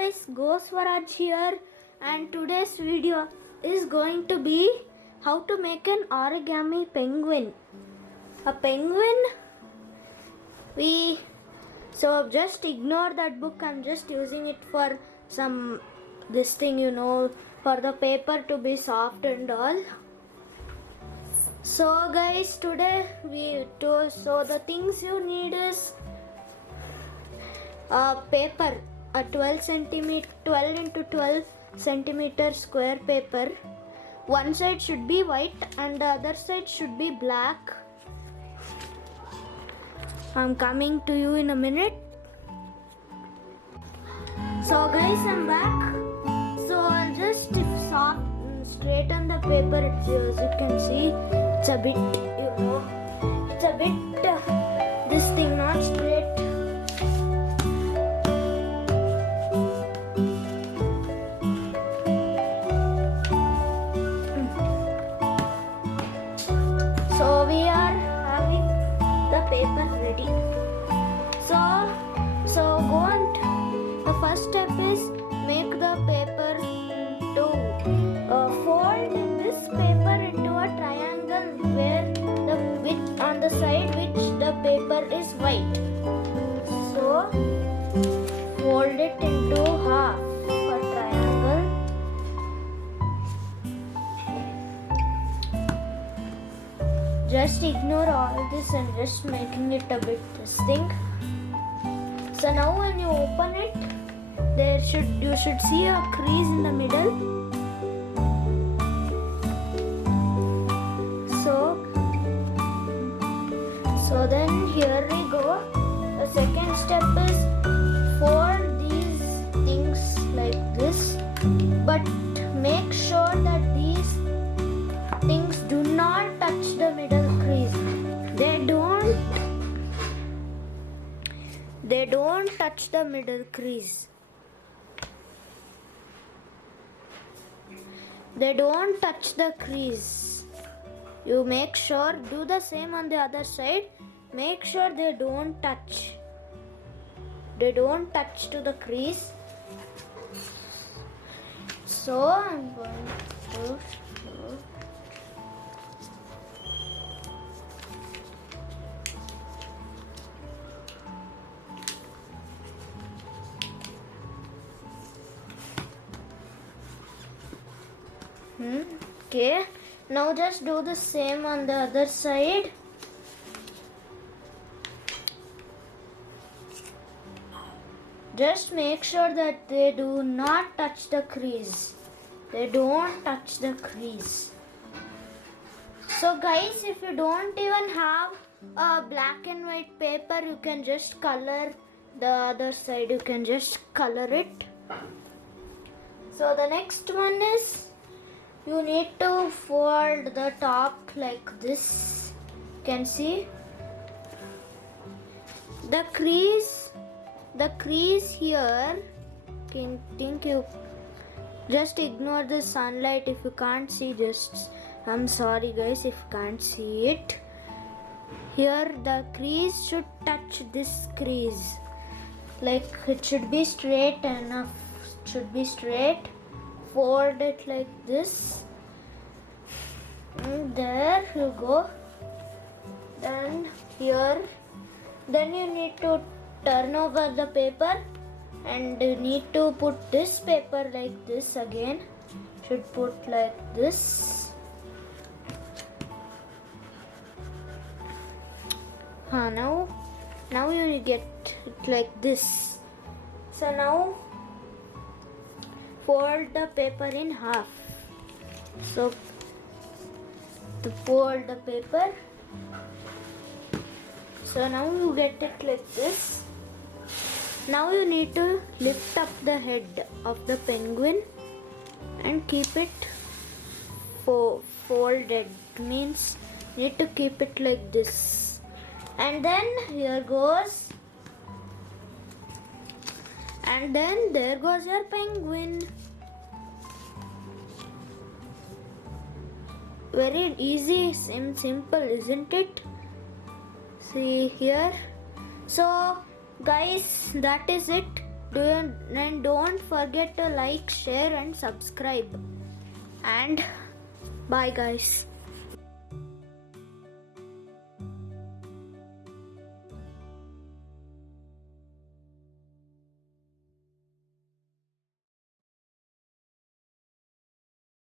guys, GoSwaraj here, and today's video is going to be how to make an origami penguin. A penguin, so just ignore that book. I'm just using it for some this thing, for the paper to be soft and all. So guys, today so the things you need is paper, a 12 into 12 centimeter square paper. One side should be white and the other side should be black. I'm coming to you in a minute. So guys, I'm back. So I'll just straighten the paper. As you can see, it's a bit, it's a bit this thing not straight. So we are having the paper ready. So go on. The first step is make the paper to fold this paper into a triangle on the side which the paper is white. So fold it into half a triangle. Just ignore all this and just making it a bit this thing. So now when you open it, you should see a crease in the middle. So then here we go. The second step is fold these things like this, but make sure that these things do not touch the middle crease. They don't touch the middle crease. They don't touch the crease. You make sure, do the same on the other side. Make sure they don't touch. They don't touch to the crease. So I'm going to Okay, now just do the same on the other side. Just make sure that they do not touch the crease. They don't touch the crease. So guys, if you don't even have a black and white paper, you can just color the other side. You can just color it. So the next one is, you need to fold the top like this. You can see the crease here. Think you just ignore the sunlight. If you can't see, I'm sorry guys if you can't see it. Here the crease should touch this crease. Like it should be straight enough. It should be straight. Fold it like this, and there you go. Then you need to turn over the paper, and you need to put this paper like this again. Should put like this. Now you get it like this. So now fold the paper in half. So to fold the paper. So now you get it like this. Now you need to lift up the head of the penguin and keep it folded. Means you need to keep it like this. And then here goes. And then there goes your penguin. Very easy, simple, isn't it? See here. So guys, that is it. And don't forget to like, share and subscribe. And bye guys.